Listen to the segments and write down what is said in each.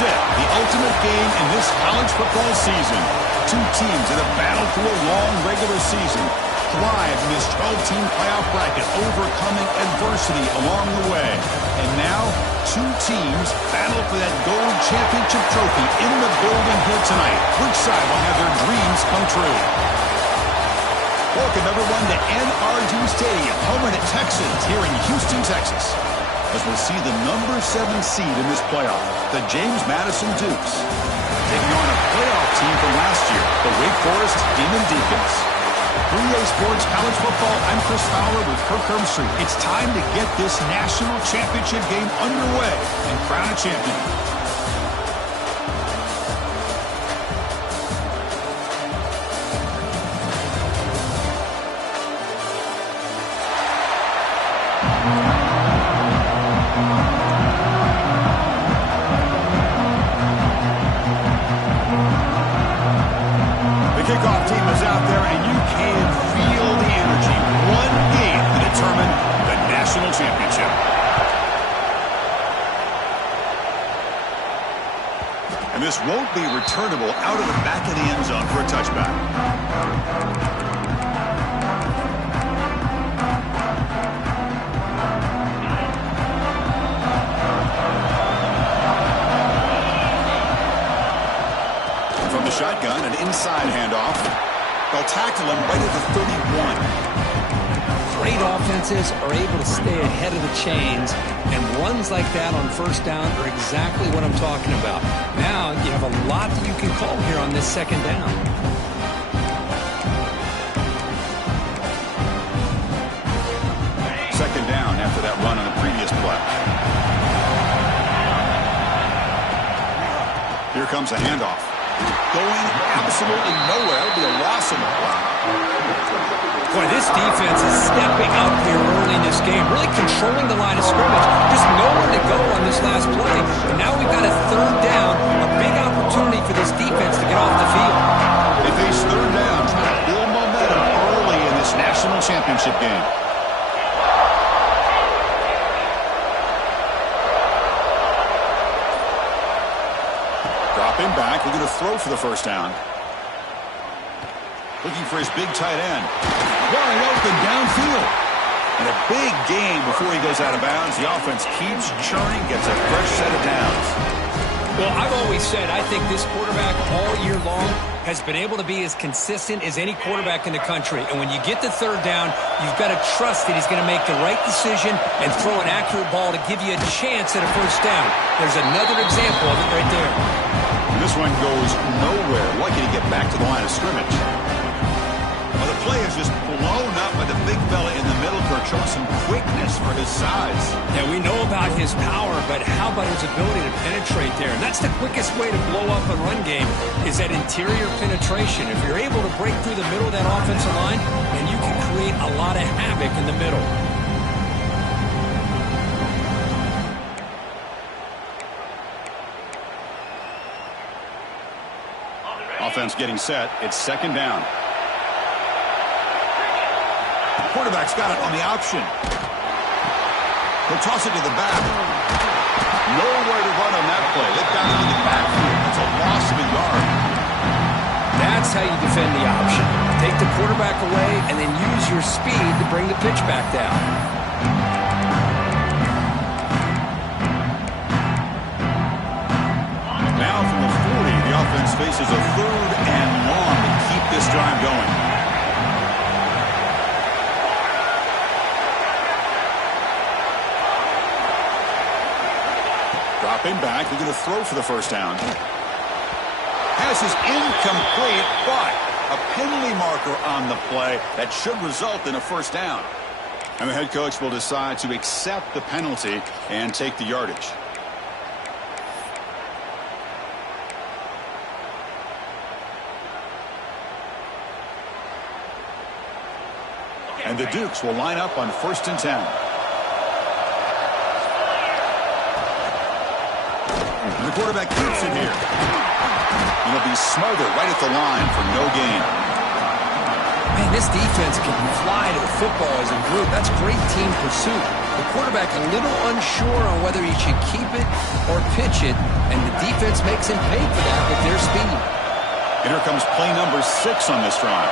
is it, the ultimate game in this college football season. Two teams that have battled through a long regular season, thrived in this 12-team playoff bracket, overcoming adversity along the way. And now, two teams battle for that gold championship trophy in the building here tonight. Which side will have their dreams come true? Welcome, everyone, to NRG Stadium, home of the Texans here in Houston, Texas, as we'll see the number 7 seed in this playoff, the James Madison Dukes, taking on a playoff team from last year, the Wake Forest Demon Deacons. 3A Sports College Football, I'm Chris Fowler with Kirk Hermstreet. It's time to get this national championship game underway and crown a champion. Kickoff team is out there, and you can feel the energy. One game to determine the national championship. And this won't be returnable out of the back of the end zone for a touchback. Shotgun, an inside handoff. They'll tackle him right at the 31. Great offenses are able to stay ahead of the chains, and runs like that on first down are exactly what I'm talking about. Now you have a lot that you can call here on this second down. Second down after that run on the previous play. Here comes a handoff. Going absolutely nowhere. It'll be a loss in the play. Boy, this defense is stepping up here early in this game, really controlling the line of scrimmage. Just nowhere to go on this last play. And now we've got a third down, a big opportunity for this defense to get off the field. They face third down, trying to build momentum early in this national championship game. Dropping back, we're going to throw for the first down. Looking for his big tight end. Wide open downfield. And a big game before he goes out of bounds. The offense keeps churning, gets a fresh set of downs. Well, I've always said I think this quarterback all year long has been able to be as consistent as any quarterback in the country. And when you get the third down, you've got to trust that he's going to make the right decision and throw an accurate ball to give you a chance at a first down. There's another example of it right there. This one goes nowhere. Lucky to get back to the line of scrimmage. Well, the play is just blown up by the big fella in the middle. Kirk showing some quickness for his size. Yeah, we know about his power, but how about his ability to penetrate there? And that's the quickest way to blow up a run game is that interior penetration. If you're able to break through the middle of that offensive line, then you can create a lot of havoc in the middle. Offense getting set. It's second down. Quarterback's got it on the option. He'll toss it to the back. Nowhere to run on that play. Let down into the backfield. It's a loss of a yard. That's how you defend the option. Take the quarterback away and then use your speed to bring the pitch back down. Now from the 40, the offense faces a third and long to keep this drive going. Dropping back, they're going to throw for the first down. Pass is incomplete, but a penalty marker on the play that should result in a first down. And the head coach will decide to accept the penalty and take the yardage. And the Dukes will line up on 1st and 10. And the quarterback keeps it here. And he'll be smothered right at the line for no gain. Man, this defense can fly to the football as a group. That's great team pursuit. The quarterback a little unsure on whether he should keep it or pitch it, and the defense makes him pay for that with their speed. And here comes play number 6 on this drive.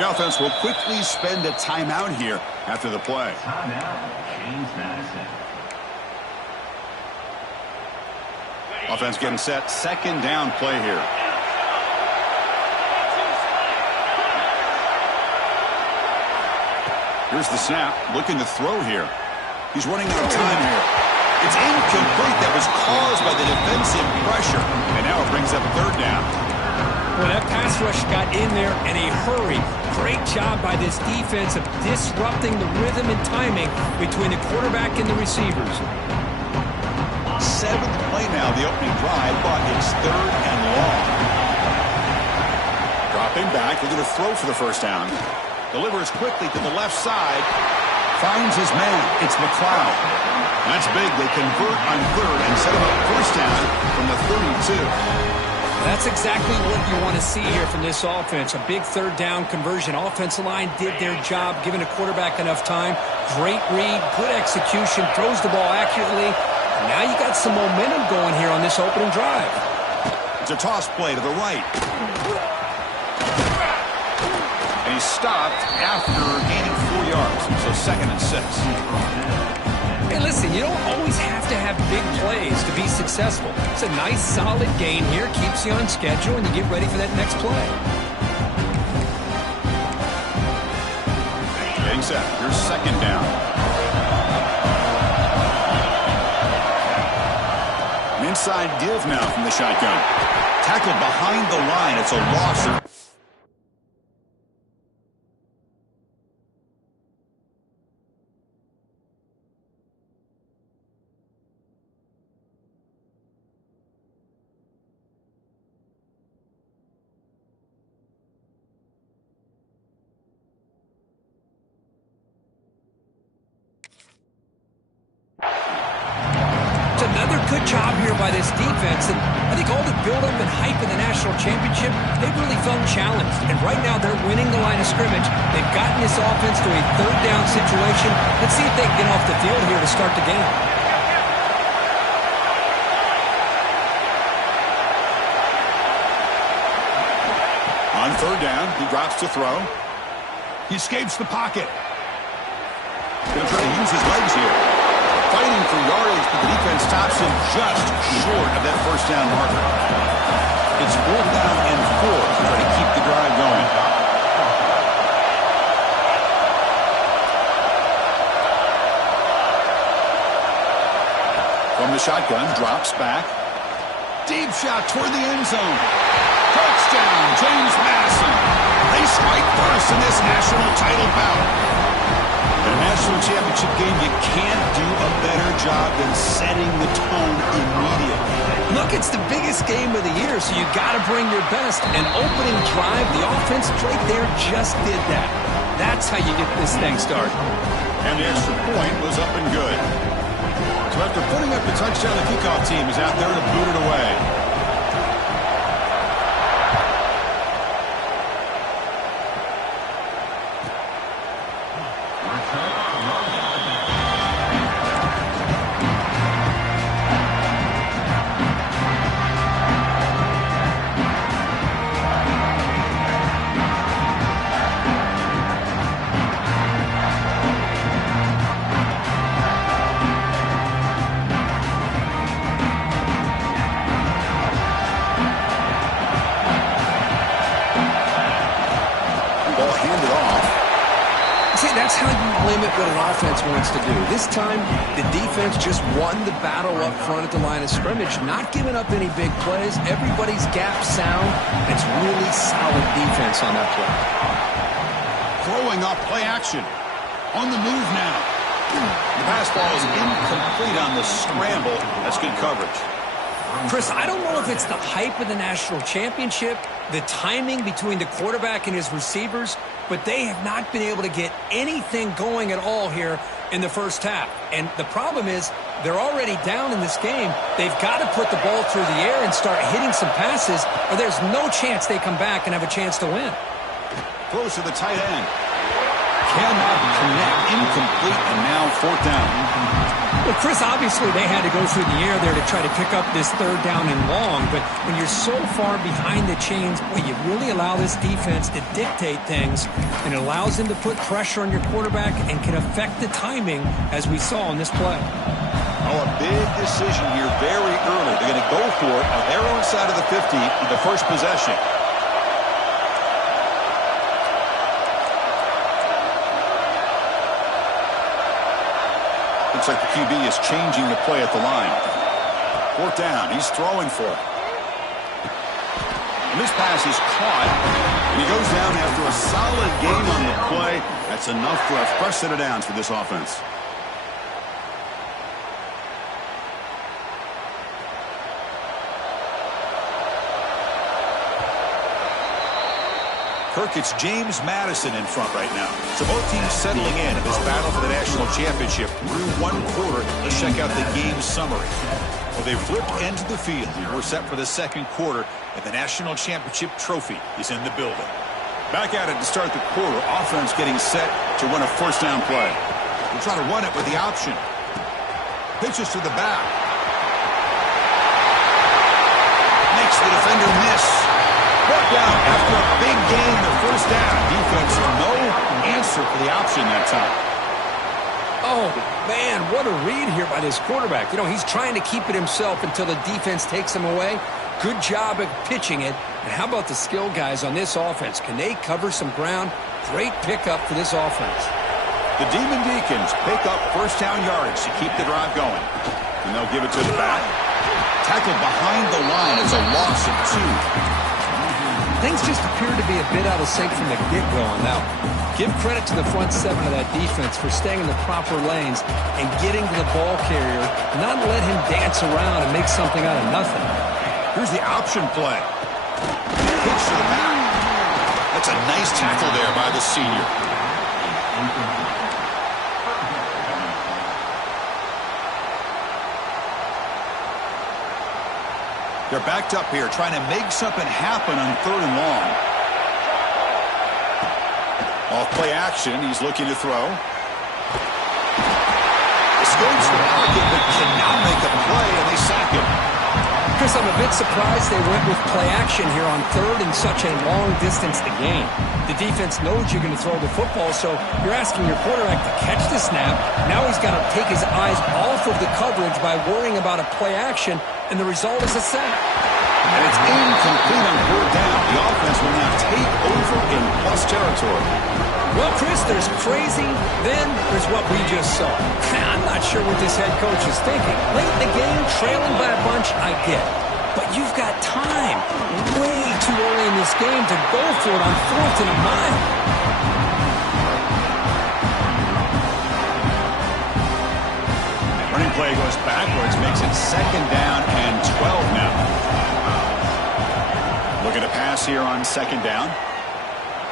The offense will quickly spend a timeout here after the play. Timeout, James Madison. Offense getting set. Second down play here. Here's the snap. Looking to throw here. He's running out of time here. It's incomplete. That was caused by the defensive pressure. And now it brings up third down. Well, that pass rush got in there in a hurry. Great job by this defense of disrupting the rhythm and timing between the quarterback and the receivers. 7th play now, the opening drive, but it's third and long. Dropping back, looking to throw for the first down. Delivers quickly to the left side. Finds his man. It's McLeod. That's big. They convert on third and set him up first down from the 32. That's exactly what you want to see here from this offense. A big third down conversion. Offensive line did their job, giving the quarterback enough time. Great read, good execution, throws the ball accurately. And now you got some momentum going here on this opening drive. It's a toss play to the right. And he's stopped after gaining 4 yards. So 2nd and 6. Hey, listen, you don't always have to have big plays to be successful. It's a nice, solid gain here. Keeps you on schedule, and you get ready for that next play. Getting set. Here's second down. An inside give now from the shotgun. Tackled behind the line. It's a loss. Another good job here by this defense, and I think all the build-up and hype in the national championship, they've really felt challenged, and right now they're winning the line of scrimmage. They've gotten this offense to a third down situation. Let's see if they can get off the field here to start the game. On third down, he drops to throw. He escapes the pocket. Going to try to use his legs here. Fighting for yardage, but the defense stops him just short of that first down marker. It's 4th down and 4 to try to keep the drive going. From the shotgun, drops back. Deep shot toward the end zone. Touchdown, James Madison. They strike first in this national title bout. In a national championship game, you can't do a better job than setting the tone immediately. Look, it's the biggest game of the year, so you got to bring your best. An opening drive, the offense right there just did that. That's how you get this thing started. And the extra point was up and good. So after putting up the touchdown, the kickoff team is out there to boot it away. That's how you limit what an offense wants to do. This time, the defense just won the battle up front at the line of scrimmage, not giving up any big plays. Everybody's gap sound. It's really solid defense on that play. Throwing off play action. On the move now. The pass ball is incomplete on the scramble. That's good coverage. Chris, I don't know if it's the hype of the national championship, the timing between the quarterback and his receivers, but they have not been able to get anything going at all here in the first half. And the problem is they're already down in this game. They've got to put the ball through the air and start hitting some passes, or there's no chance they come back and have a chance to win. Throws to the tight end. Cannot connect. Incomplete, and now fourth down. Well, Chris, obviously they had to go through the air there to try to pick up this third down and long, but when you're so far behind the chains, boy, you really allow this defense to dictate things, and it allows them to put pressure on your quarterback and can affect the timing, as we saw in this play. Oh, a big decision here very early. They're going to go for it on their own side of the 50 in the first possession. Looks like the QB is changing the play at the line. Fourth down. He's throwing for it. And this pass is caught. And he goes down after a solid game on the play. That's enough for a fresh set of downs for this offense. Kirk, it's James Madison in front right now. So both teams settling in this battle for the national championship through one quarter. Let's check out the game summary. Well, they flipped into the field. We're set for the second quarter, and the national championship trophy is in the building. Back at it to start the quarter. Offense getting set to run a first down play. We'll try to run it with the option. Pitches to the back. Makes the defender miss. Brought down after a big gain, the first down. Defense, no answer for the option that time. Oh, man, what a read here by this quarterback. You know, he's trying to keep it himself until the defense takes him away. Good job at pitching it. And how about the skill guys on this offense? Can they cover some ground? Great pickup for this offense. The Demon Deacons pick up first down yardage to keep the drive going. And they'll give it to the back. Tackled behind the line. It's a loss of 2. Things just appear to be a bit out of sync from the get-go on that one. Give credit to the front seven of that defense for staying in the proper lanes and getting to the ball carrier, not let him dance around and make something out of nothing. Here's the option play. Pitch to the back. That's a nice tackle there by the senior. They're backed up here, trying to make something happen on third and long. Off play action, he's looking to throw. Escapes the pocket, but cannot make a play, and they sack him. Chris, I'm a bit surprised they went with play action here on third in such a long distance to gain. The defense knows you're going to throw the football, so you're asking your quarterback to catch the snap. Now he's got to take his eyes off of the coverage by worrying about a play action, and the result is a sack. And it's incomplete on fourth down. The offense will now take over in plus territory. Well, Chris, there's crazy, then there's what we just saw. I'm not sure what this head coach is thinking. Late in the game, trailing by a bunch, I get it. But you've got time, way too early in this game to go for it on fourth and a mile. Running play goes backwards, makes it second down and 12 now. Looking to pass here on second down.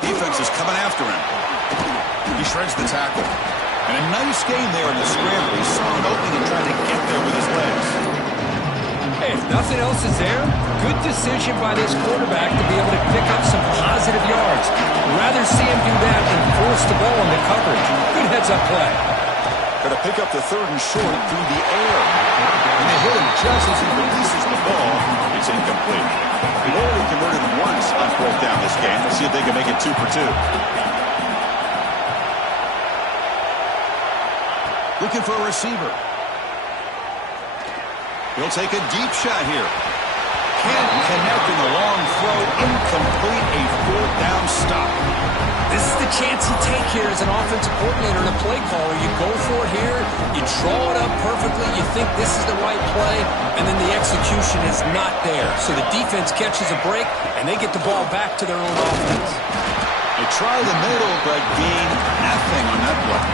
Defense is coming after him. He shreds the tackle. And a nice game there in the scramble. He saw an opening and tried to get there with his legs. Hey, if nothing else is there, good decision by this quarterback to be able to pick up some positive yards. Rather see him do that than force the ball into coverage. Good heads-up play. Going to pick up the third and short through the air. And they hit him just as he releases the ball. It's incomplete. They've already converted once on fourth down this game. Let's see if they can make it 2 for 2. Looking for a receiver. He'll take a deep shot here. Can't connect in the long throw. Incomplete. A fourth down stop. This is the chance you take here as an offensive coordinator and a play caller. You go for it here, you draw it up perfectly, you think this is the right play, and then the execution is not there. So the defense catches a break, and they get the ball back to their own offense. They try the middle, but gain nothing on that play.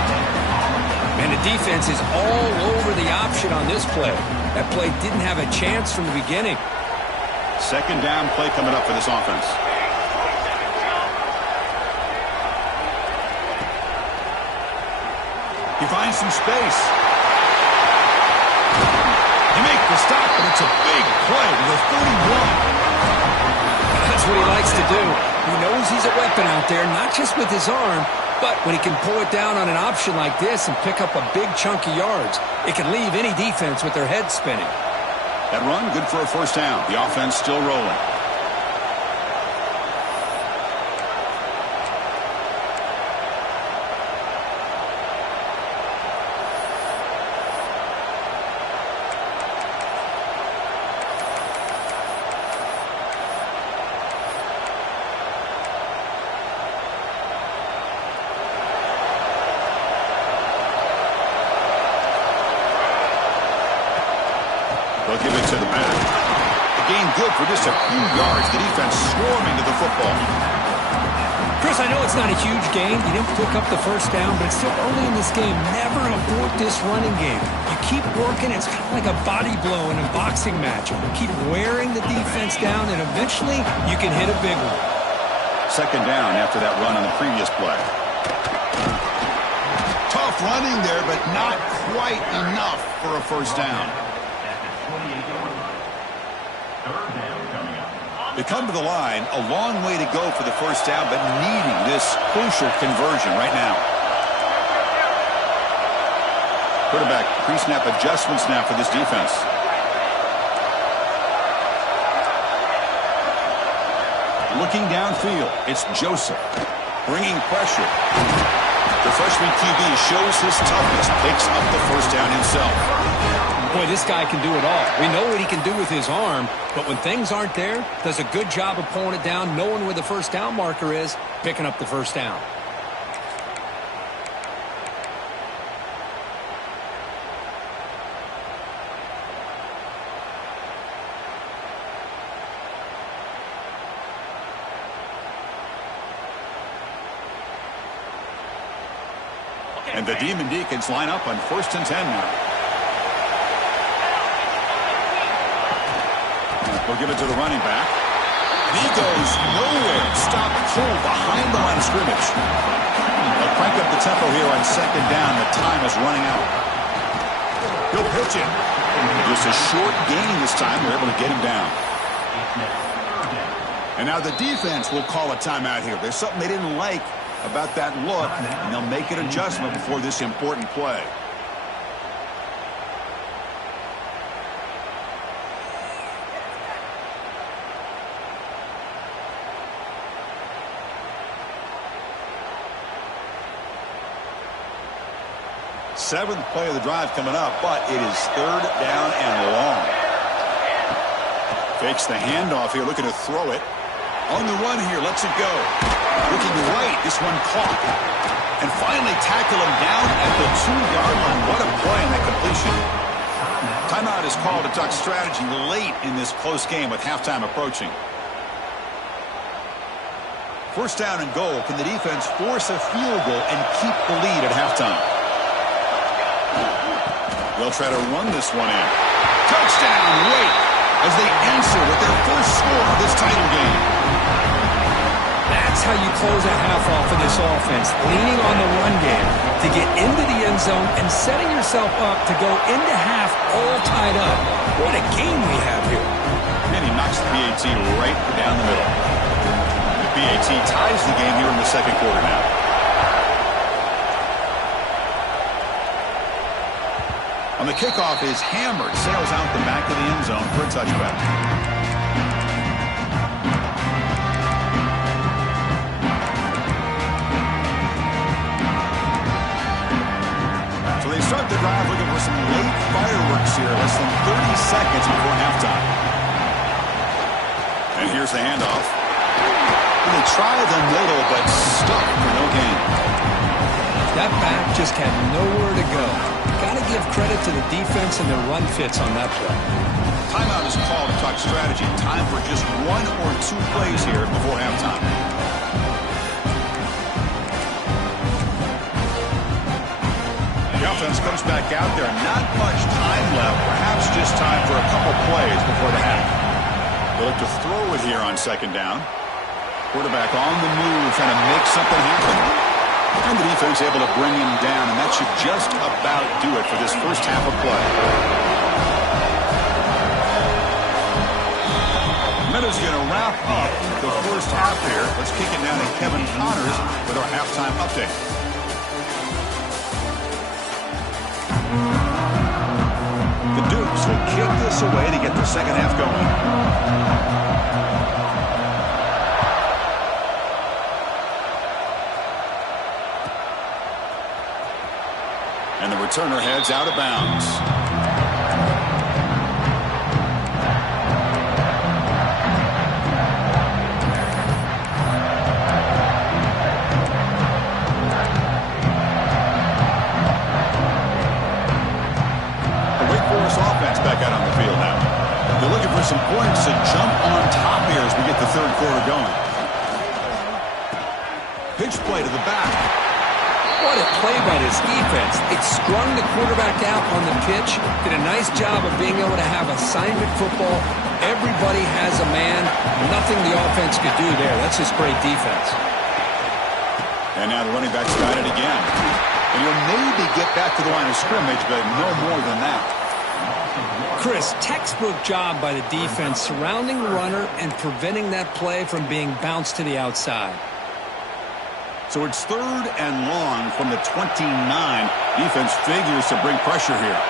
And the defense is all over the option on this play. That play didn't have a chance from the beginning. Second down play coming up for this offense. He finds some space. He makes the stop, and it's a big play to the 31. That's what he likes to do. He knows he's a weapon out there, not just with his arm, but when he can pull it down on an option like this and pick up a big chunk of yards, it can leave any defense with their head spinning. That run, good for a first down. The offense still rolling. They'll give it to the back. A gain good for just a few yards. The defense swarming to the football. Chris, I know it's not a huge gain. You didn't pick up the first down, but it's still early in this game. Never abort this running game. You keep working. It's kind of like a body blow in a boxing match. You keep wearing the defense down, and eventually you can hit a big one. Second down after that run on the previous play. Tough running there, but not quite enough for a first down. They come to the line, a long way to go for the first down, but needing this crucial conversion right now. Quarterback pre-snap adjustments now for this defense. Looking downfield, it's Joseph bringing pressure. The freshman QB shows his toughness, picks up the first down himself. Boy, this guy can do it all. We know what he can do with his arm, but when things aren't there, does a good job of pulling it down, knowing where the first down marker is, picking up the first down. And the Demon Deacons line up on 1st and 10 now. We'll give it to the running back. And he goes nowhere. Stop cold behind the line of scrimmage. They'll crank up the tempo here on second down. The time is running out. He'll pitch it. Just a short gain this time. They're able to get him down. And now the defense will call a timeout here. There's something they didn't like about that look, and they'll make an adjustment before this important play. Seventh play of the drive coming up, but it is third down and long. Fakes the handoff here, looking to throw it. On the run here, lets it go. Looking right, this one caught. And finally tackle him down at the 2-yard line. What a play in that completion. Timeout is called to talk strategy late in this close game with halftime approaching. First down and goal. Can the defense force a field goal and keep the lead at halftime? They'll try to run this one in. Touchdown, wait, as they answer with their first score of this title game. That's how you close a half off of this offense, leaning on the run game to get into the end zone and setting yourself up to go into half all tied up. What a game we have here. And he knocks the BAT right down the middle. The BAT ties the game here in the second quarter now. On the kickoff is hammered, sails out the back of the end zone for a touchback. So they start the drive looking for some late fireworks here, less than 30 seconds before halftime. And here's the handoff. And they try the middle, but stuck for no gain. That back just had nowhere to go. Got to give credit to the defense and their run fits on that play. Timeout is called to talk strategy. Time for just 1 or 2 plays here before halftime. The offense comes back out there. Not much time left. Perhaps just time for a couple plays before the half. They'll look to throw it here on second down. Quarterback on the move, trying to make something happen. And the defense able to bring him down, and that should just about do it for this first half of play. Minutes going to wrap up the first half here. Let's kick it down to Kevin Connors with our halftime update. The Dukes will kick this away to get the second half going. And the returner heads out of bounds. Offense back out on the field now. They're looking for some points to jump on top here as we get the third quarter going. Pitch play to the back. What a play by this defense. It strung the quarterback out on the pitch. Did a nice job of being able to have assignment football. Everybody has a man. Nothing the offense could do there. That's just great defense. And now the running back's got it again. And he'll maybe get back to the line of scrimmage, but no more than that. Chris, textbook job by the defense surrounding the runner and preventing that play from being bounced to the outside. So it's 3rd and long from the 29. Defense figures to bring pressure here.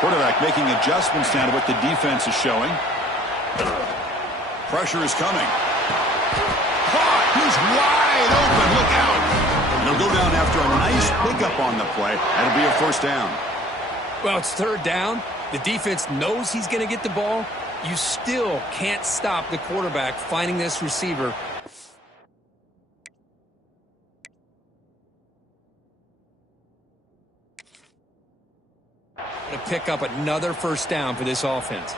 Quarterback making adjustments now to what the defense is showing. Pressure is coming. Caught! He's wide open. Look out! They'll go down after a nice pickup on the play. That'll be a first down. Well, it's 3rd down. The defense knows he's going to get the ball. You still can't stop the quarterback finding this receiver. To pick up another first down for this offense.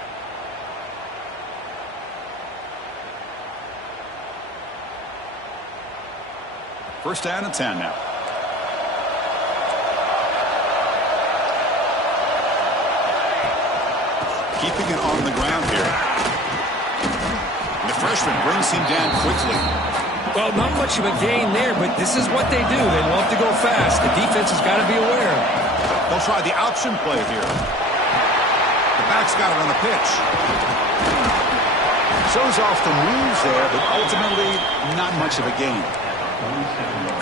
First down and 10 now. Keeping it on the ground here. The freshman brings him down quickly. Well, not much of a gain there, but this is what they do. They love to go fast. The defense has got to be aware. They'll try the option play here. The back's got it on the pitch. Shows off the moves there, but ultimately not much of a gain.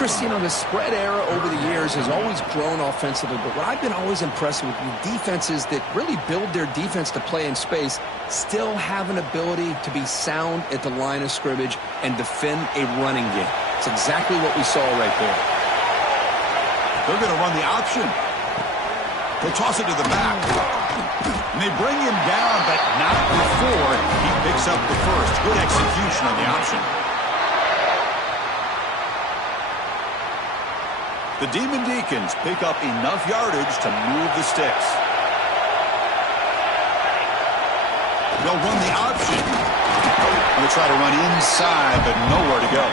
Chris, you know, the spread era over the years has always grown offensively, but what I've been always impressed with defenses that really build their defense to play in space still have an ability to be sound at the line of scrimmage and defend a running game. It's exactly what we saw right there. They're going to run the option. They'll toss it to the back. And they bring him down, but not before he picks up the first. Good execution on the option. The Demon Deacons pick up enough yardage to move the sticks. They'll run the option. They'll try to run inside, but nowhere to go.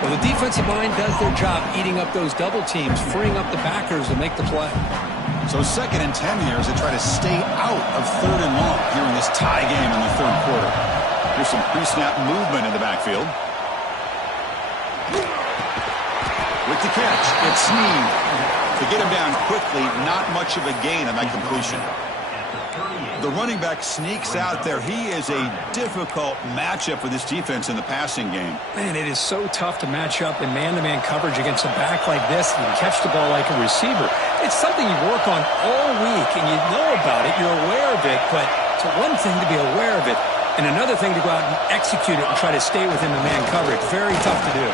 Well, the defensive line does their job eating up those double teams, freeing up the backers to make the play. So 2nd and 10 here as they try to stay out of 3rd and long here in this tie game in the third quarter. Here's some pre-snap movement in the backfield. With the catch, it's Sneed. To get him down quickly, not much of a gain on that completion. The running back sneaks out there. He is a difficult matchup for this defense in the passing game. Man, it is so tough to match up in man-to-man coverage against a back like this and catch the ball like a receiver. It's something you work on all week, and you know about it. You're aware of it, but it's one thing to be aware of it, and another thing to go out and execute it and try to stay within the man coverage. Very tough to do.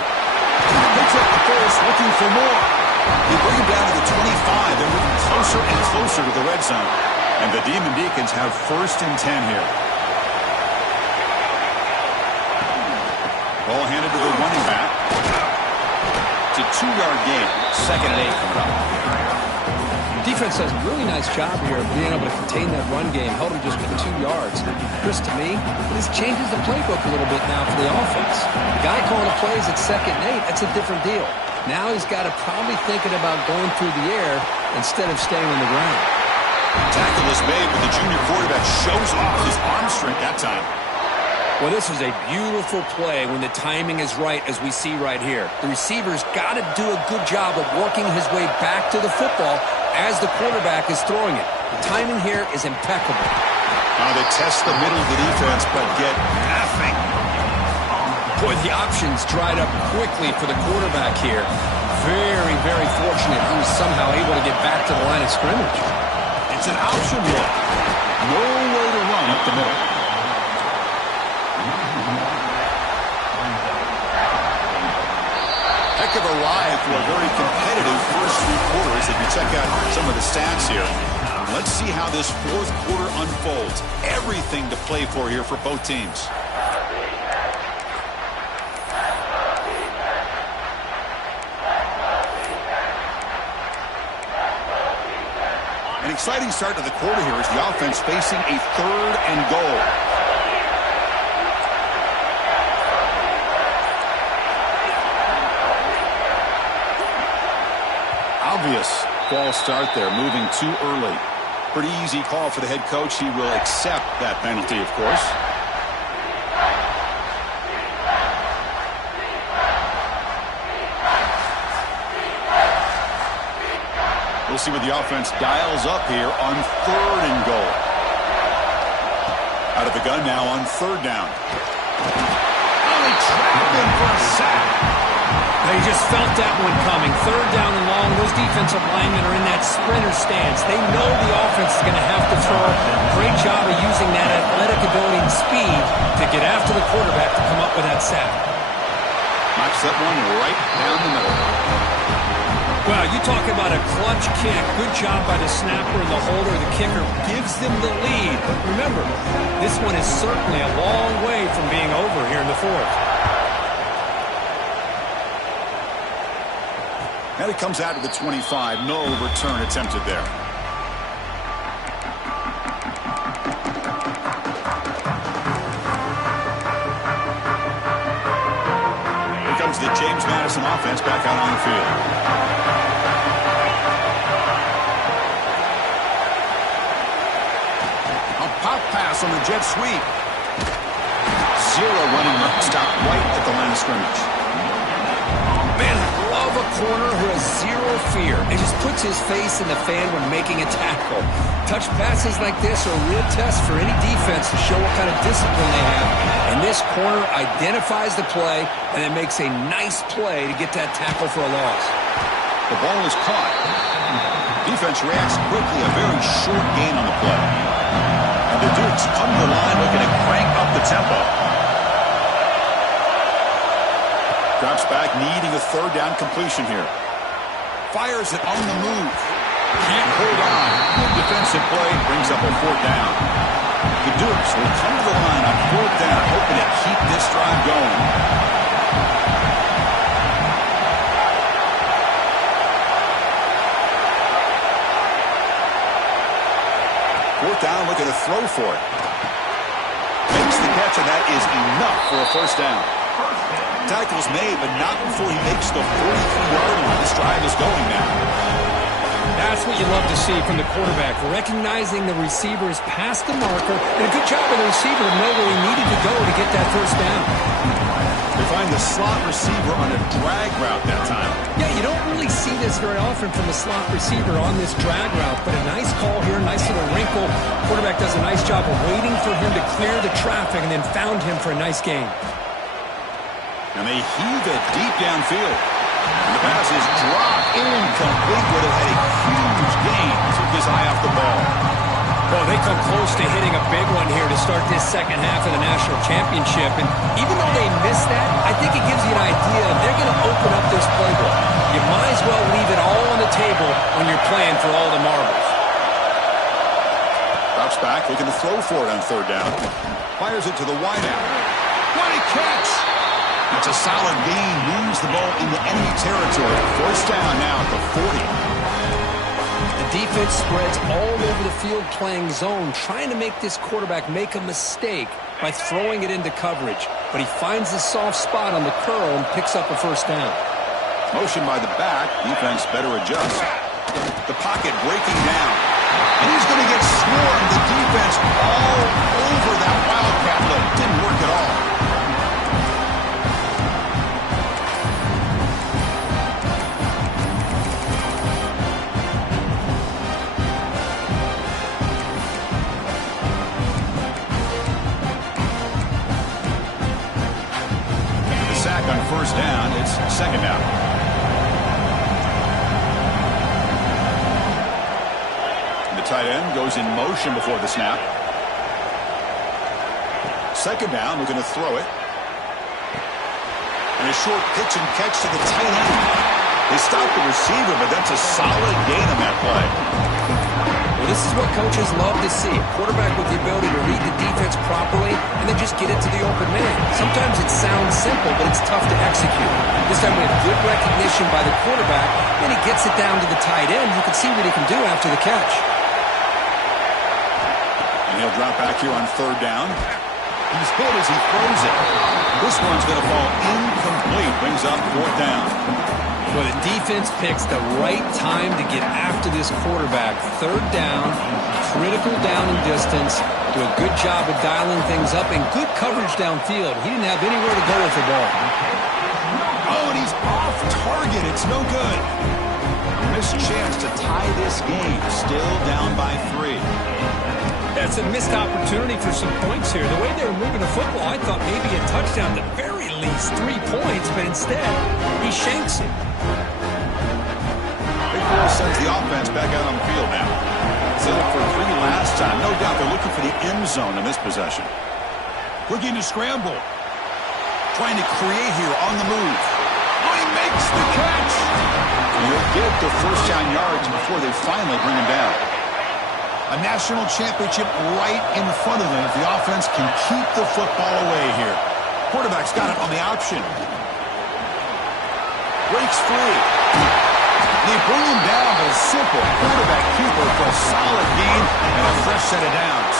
Picks up the first, looking for more. They bring him down to the 25. They're moving closer and closer to the red zone. And the Demon Deacons have 1st and 10 here. Ball handed to the running back. It's a 2-yard gain. 2nd and 8 coming up. Defense does a really nice job here of being able to contain that run game. Held him just with 2 yards. Chris, to me, this changes the playbook a little bit now for the offense. The guy calling the plays at 2nd and 8, that's a different deal. Now he's got to probably thinking about going through the air instead of staying on the ground. Tackle is made, but the junior quarterback shows off his arm strength that time. Well, this is a beautiful play when the timing is right, as we see right here. The receiver's got to do a good job of working his way back to the football as the quarterback is throwing it. The timing here is impeccable. Now they test the middle of the defense, but get nothing. Boy, the options dried up quickly for the quarterback here. Very, very fortunate he was somehow able to get back to the line of scrimmage. It's an option look. No way to run up the middle. Heck of a ride for a very competitive first 3 quarters if you check out some of the stats here. Let's see how this fourth quarter unfolds. Everything to play for here for both teams. An exciting start to the quarter here as the offense facing a 3rd and goal. Obvious false start there, moving too early. Pretty easy call for the head coach. He will accept that penalty, of course. We'll see what the offense dials up here on 3rd and goal. Out of the gun now on 3rd down. Only trapped him for a sack. They just felt that one coming. 3rd down and long. Those defensive linemen are in that sprinter stance. They know the offense is going to have to throw. Great job of using that athletic ability and speed to get after the quarterback to come up with that sack. Knocks that one right down the middle. Well, you talk about a clutch kick. Good job by the snapper and the holder. The kicker gives them the lead. But remember, this one is certainly a long way from being over here in the 4th. And it comes out to the 25. No return attempted there. Here comes the James Madison offense back out on the field. Pop pass on the jet sweep. 0 running room. Stop right at the line of scrimmage. Man, I love a corner who has 0 fear and just puts his face in the fan when making a tackle. Touch passes like this are a real test for any defense to show what kind of discipline they have. And this corner identifies the play and then makes a nice play to get that tackle for a loss. The ball is caught. Defense reacts quickly. A very short gain on the play. The Dukes come to the line looking to crank up the tempo. Drops back, needing a 3rd down completion here. Fires it on the move. Can't hold on. Good defensive play brings up a 4th down. The Dukes will come to the line on 4th down, hoping to keep this drive going. 4th down, looking to throw for it. Makes the catch, and that is enough for a 1st down. Tackle's made, but not before he makes the 43-yard line. This drive is going now. That's what you love to see from the quarterback, recognizing the receiver is past the marker, and a good job of the receiver to know where he needed to go to get that 1st down. They find the slot receiver on a drag route that time. Yeah, you don't really see this very often from a slot receiver on this drag route, but a nice call here, nice little wrinkle. Quarterback does a nice job of waiting for him to clear the traffic and then found him for a nice gain. And they heave it deep downfield. And the pass is dropped incomplete. Would have had a huge gain. Took his eye off the ball. Well, they come close to hitting a big one here to start this second half of the national championship. And even though they missed that, I think it gives you an idea they're going to open up this playbook. You might as well leave it all on the table when you're playing for all the marbles. Drops back, looking to throw for it on 3rd down. Fires it to the wideout. What a catch! That's a solid gain. Moves the ball into enemy territory. 1st down now at the 40. The defense spreads all over the field playing zone, trying to make this quarterback make a mistake by throwing it into coverage. But he finds the soft spot on the curl and picks up a 1st down. Motion by the back. Defense better adjust. The pocket breaking down. And he's going to get swarmed. The defense all over that Wildcat look. Didn't work at all. first down. It's second down. The tight end goes in motion before the snap. Second down, looking to throw it. And a short pitch and catch to the tight end. They stopped the receiver, but that's a solid gain on that play. Well, this is what coaches love to see. A quarterback with the ability to read the defense properly and then just get it to the open man. Sometimes it sounds simple, but it's tough to execute. This time we have good recognition by the quarterback, and he gets it down to the tight end. You can see what he can do after the catch. And he'll drop back here on third down. He's hit as he throws it. This one's going to fall incomplete. Brings up fourth down. Well, the defense picks the right time to get after this quarterback. Third down, critical down and distance. Do a good job of dialing things up and good coverage downfield. He didn't have anywhere to go with the ball. Oh, and he's off target. It's no good. A missed chance to tie this game. Still down by 3. That's a missed opportunity for some points here. The way they were moving the football, I thought maybe a touchdown, at the very least 3 points, but instead, he shanks it. Big Bill sends the offense back out on the field now. Set up for 3 last time. No doubt they're looking for the end zone in this possession. Looking to scramble. Trying to create here on the move. Oh, he makes the catch. And he'll get the first down yards before they finally bring him down. A national championship right in front of them if the offense can keep the football away here. Quarterback's got it on the option. Breaks free. They bring him down, but a simple quarterback keeper for a solid gain and a fresh set of downs.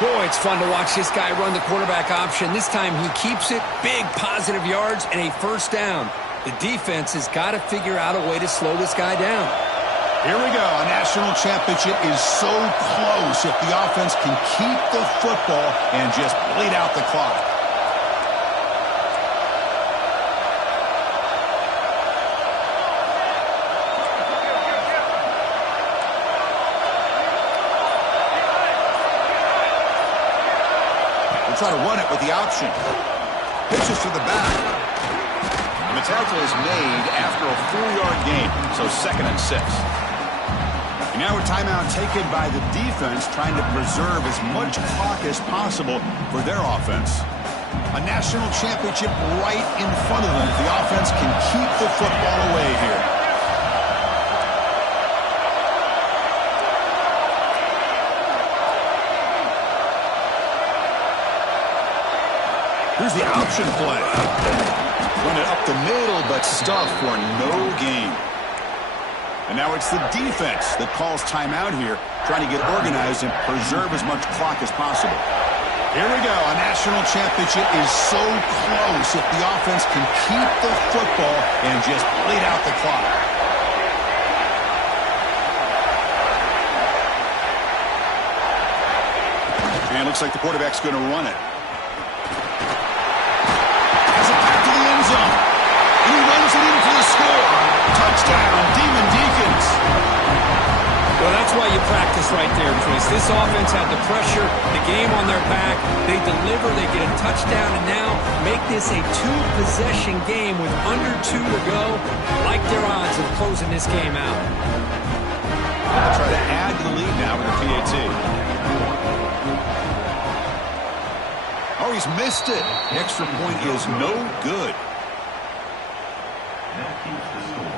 Boy, it's fun to watch this guy run the quarterback option. This time he keeps it, big positive yards, and a first down. The defense has got to figure out a way to slow this guy down. Here we go. A national championship is so close if the offense can keep the football and just bleed out the clock. We'll try to run it with the option. Pitches to the back. And the tackle is made after a 4-yard gain, so second and 6. And now a timeout taken by the defense, trying to preserve as much clock as possible for their offense. A national championship right in front of them if the offense can keep the football away here. Here's the option play. Run it up the middle, but stuffed for no gain. And now it's the defense that calls timeout here, trying to get organized and preserve as much clock as possible. Here we go. A national championship is so close if the offense can keep the football and just bleed out the clock. And it looks like the quarterback's going to run it. Has it back to the end zone. And he runs it in for the score. Touchdown, Demon Deacons. Well, that's why you practice right there, Chris. This offense had the pressure, the game on their back. They deliver, they get a touchdown, and now make this a 2-possession game with under 2 to go. Like their odds of closing this game out. They'll try to add to the lead now with the PAT. Oh, he's missed it. The extra point is no good. That keeps the score.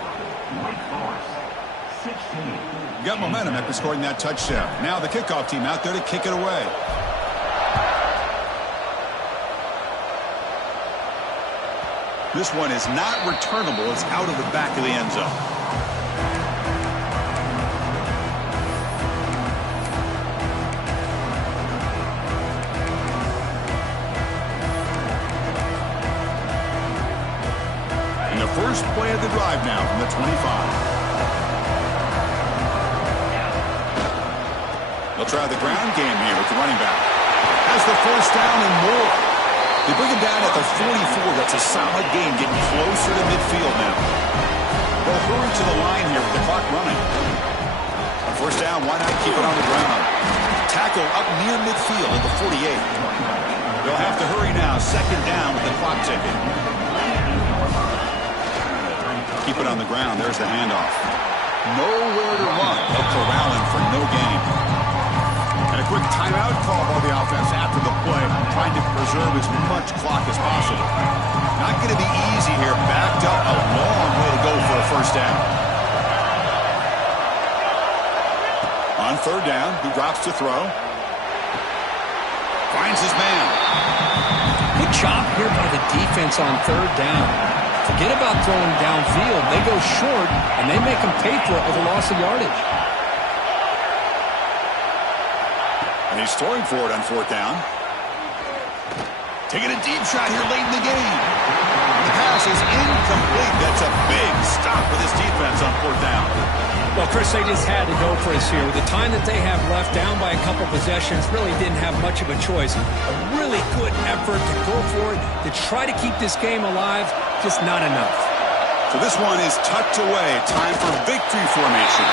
Wake Forest, 16. Got momentum after scoring that touchdown. Now the kickoff team out there to kick it away. This one is not returnable. It's out of the back of the end zone. And the first play of the drive now from the 25. They'll try the ground game here with the running back. Has the first down and more. They bring him down at the 44. That's a solid game, getting closer to midfield now. They'll hurry to the line here with the clock running. On first down, why not keep it on the ground? Tackle up near midfield at the 48. They'll have to hurry now. Second down with the clock ticking. keep it on the ground. There's the handoff. Nowhere to run. They'll corral him for no gain. And a quick timeout call by the offense after the play, trying to preserve as much clock as possible. Not going to be easy here. Backed up, a long way to go for a first down. On third down, he drops to throw. Finds his man. Good job here by the defense on third down. Forget about throwing downfield. They go short, and they make them pay for it with a loss of yardage. And he's throwing for it on fourth down. Taking a deep shot here late in the game. The pass is incomplete. That's a big stop for this defense on fourth down. Well, Chris, they just had to go for us here. With the time that they have left, down by a couple possessions, really didn't have much of a choice. A really good effort to go for it, to try to keep this game alive, just not enough. So this one is tucked away. Time for victory formation.